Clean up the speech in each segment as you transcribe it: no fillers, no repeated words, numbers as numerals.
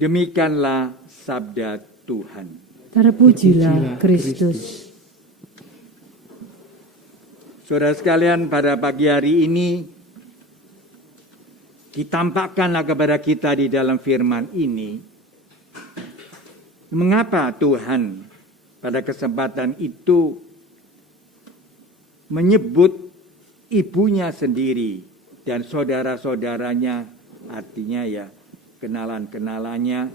Demikianlah sabda Tuhan. Terpujilah Kristus. Saudara sekalian, pada pagi hari ini ditampakkanlah kepada kita di dalam firman ini mengapa Tuhan pada kesempatan itu menyebut ibunya sendiri dan saudara-saudaranya, artinya ya kenalan-kenalannya,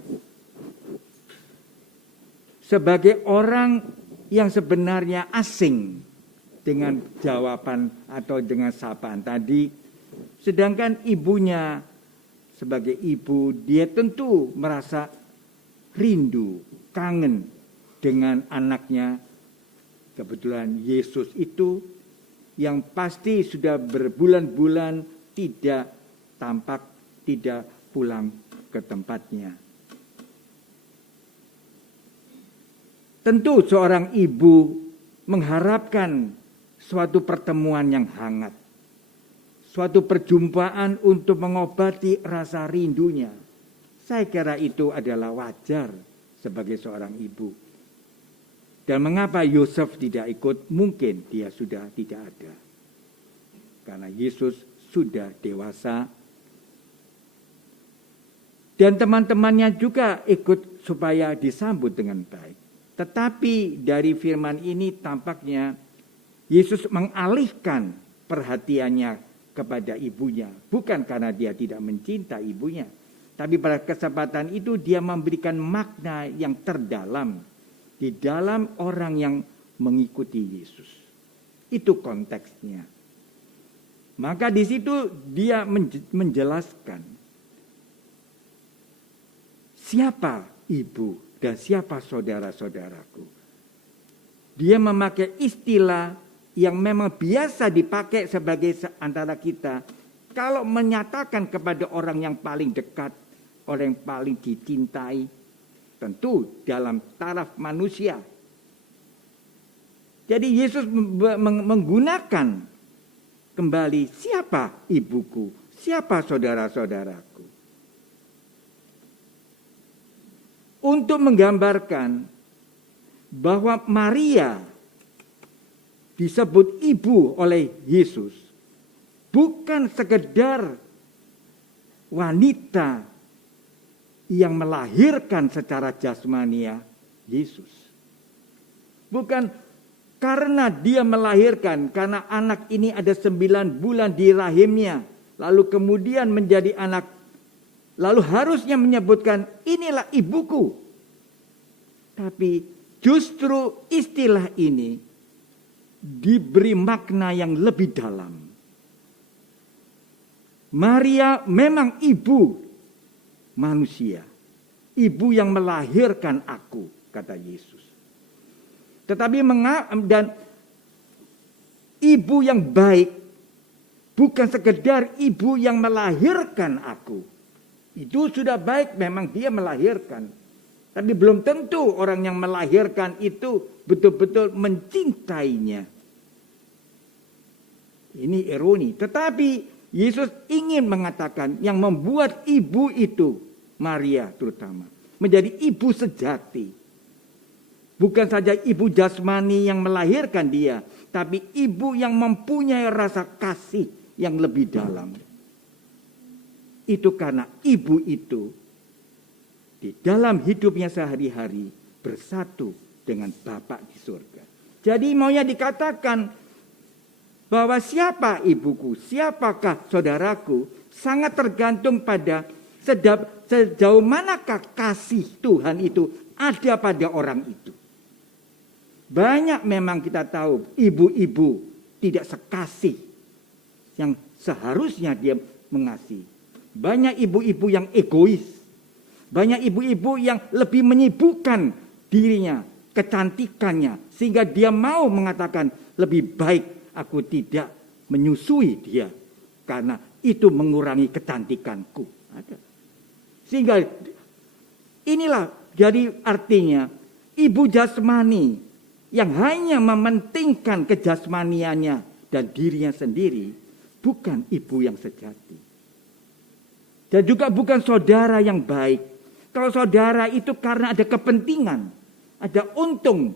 sebagai orang yang sebenarnya asing dengan jawaban atau dengan sapaan tadi. Sedangkan ibunya sebagai ibu, dia tentu merasa rindu, kangen dengan anaknya. Kebetulan Yesus itu yang pasti sudah berbulan-bulan tidak tampak, tidak pulang ke tempatnya. Tentu seorang ibu mengharapkan suatu pertemuan yang hangat, suatu perjumpaan untuk mengobati rasa rindunya. Saya kira itu adalah wajar sebagai seorang ibu. Dan mengapa Yosef tidak ikut? Mungkin dia sudah tidak ada. Karena Yesus sudah dewasa. Dan teman-temannya juga ikut supaya disambut dengan baik. Tetapi dari firman ini tampaknya Yesus mengalihkan perhatiannya kepada ibunya. Bukan karena dia tidak mencinta ibunya. Tapi pada kesempatan itu dia memberikan makna yang terdalam di dalam orang yang mengikuti Yesus. Itu konteksnya. Maka di situ dia menjelaskan siapa ibu dan siapa saudara-saudaraku. Dia memakai istilah yang memang biasa dipakai sebagai antara kita. Kalau menyatakan kepada orang yang paling dekat, orang yang paling dicintai, tentu dalam taraf manusia. Jadi Yesus menggunakan kembali siapa ibuku, siapa saudara-saudaraku. Untuk menggambarkan bahwa Maria disebut ibu oleh Yesus bukan sekedar wanita yang melahirkan secara jasmania Yesus. Bukan karena dia melahirkan, karena anak ini ada 9 bulan di rahimnya, lalu kemudian menjadi anak. Lalu harusnya menyebutkan inilah ibuku. Tapi justru istilah ini diberi makna yang lebih dalam. Maria memang ibu manusia. Ibu yang melahirkan aku, kata Yesus. Tetapi dan ibu yang baik bukan sekedar ibu yang melahirkan aku. Itu sudah baik, memang dia melahirkan. Tapi belum tentu orang yang melahirkan itu betul-betul mencintainya. Ini ironi. Tetapi Yesus ingin mengatakan yang membuat ibu itu, Maria terutama, menjadi ibu sejati. Bukan saja ibu jasmani yang melahirkan dia, tapi ibu yang mempunyai rasa kasih yang lebih dalam. Itu karena ibu itu di dalam hidupnya sehari-hari bersatu dengan Bapa di surga. Jadi maunya dikatakan bahwa siapa ibuku, siapakah saudaraku, sangat tergantung pada sejauh manakah kasih Tuhan itu ada pada orang itu. Banyak memang kita tahu ibu-ibu tidak sekasih yang seharusnya dia mengasihi. Banyak ibu-ibu yang egois. Banyak ibu-ibu yang lebih menyibukkan dirinya, kecantikannya. Sehingga dia mau mengatakan lebih baik aku tidak menyusui dia. Karena itu mengurangi kecantikanku. Sehingga inilah jadi artinya ibu jasmani yang hanya mementingkan kejasmaniannya dan dirinya sendiri bukan ibu yang sejati. Dan juga bukan saudara yang baik. Kalau saudara itu karena ada kepentingan, ada untung.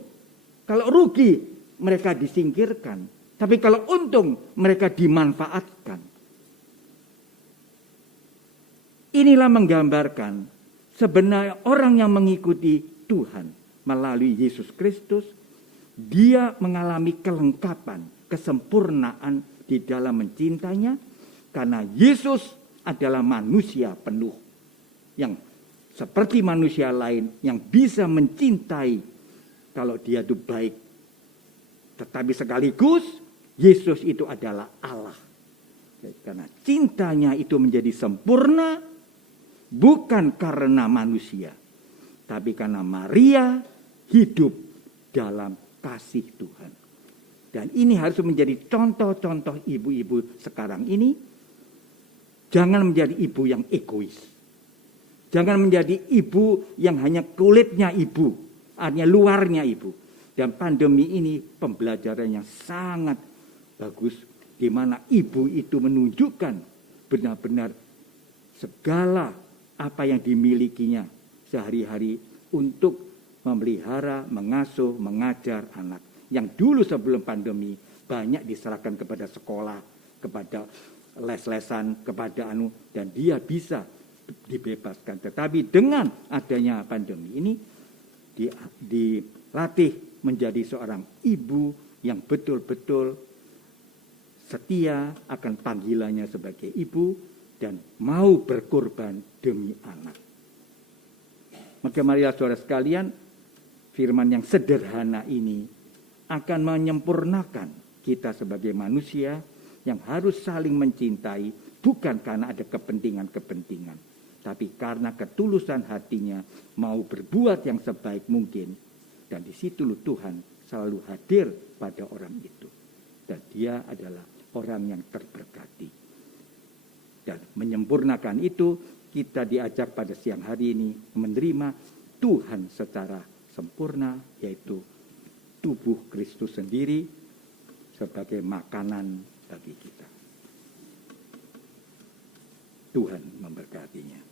Kalau rugi, mereka disingkirkan. Tapi kalau untung, mereka dimanfaatkan. Inilah menggambarkan sebenarnya orang yang mengikuti Tuhan melalui Yesus Kristus, dia mengalami kelengkapan, kesempurnaan di dalam mencintainya, karena Yesus adalah manusia penuh yang seperti manusia lain yang bisa mencintai kalau dia itu baik. Tetapi sekaligus Yesus itu adalah Allah. Karena cintanya itu menjadi sempurna bukan karena manusia, tapi karena Maria hidup dalam kasih Tuhan. Dan ini harus menjadi contoh-contoh ibu-ibu sekarang ini. Jangan menjadi ibu yang egois. Jangan menjadi ibu yang hanya kulitnya ibu, artinya luarnya ibu. Dan pandemi ini pembelajaran yang sangat bagus, di mana ibu itu menunjukkan benar-benar segala apa yang dimilikinya sehari-hari untuk memelihara, mengasuh, mengajar anak. Yang dulu sebelum pandemi banyak diserahkan kepada sekolah, kepada les-lesan, kepada dan dia bisa dibebaskan. Tetapi dengan adanya pandemi ini dilatih menjadi seorang ibu yang betul-betul setia akan panggilannya sebagai ibu dan mau berkorban demi anak. Maka marilah saudara sekalian, firman yang sederhana ini akan menyempurnakan kita sebagai manusia yang harus saling mencintai, bukan karena ada kepentingan-kepentingan, tapi karena ketulusan hatinya mau berbuat yang sebaik mungkin. Dan di situ Tuhan selalu hadir pada orang itu. Dan dia adalah orang yang terberkati. Dan menyempurnakan itu, kita diajak pada siang hari ini menerima Tuhan secara sempurna, yaitu tubuh Kristus sendiri sebagai makanan bagi kita. Tuhan memberkatinya.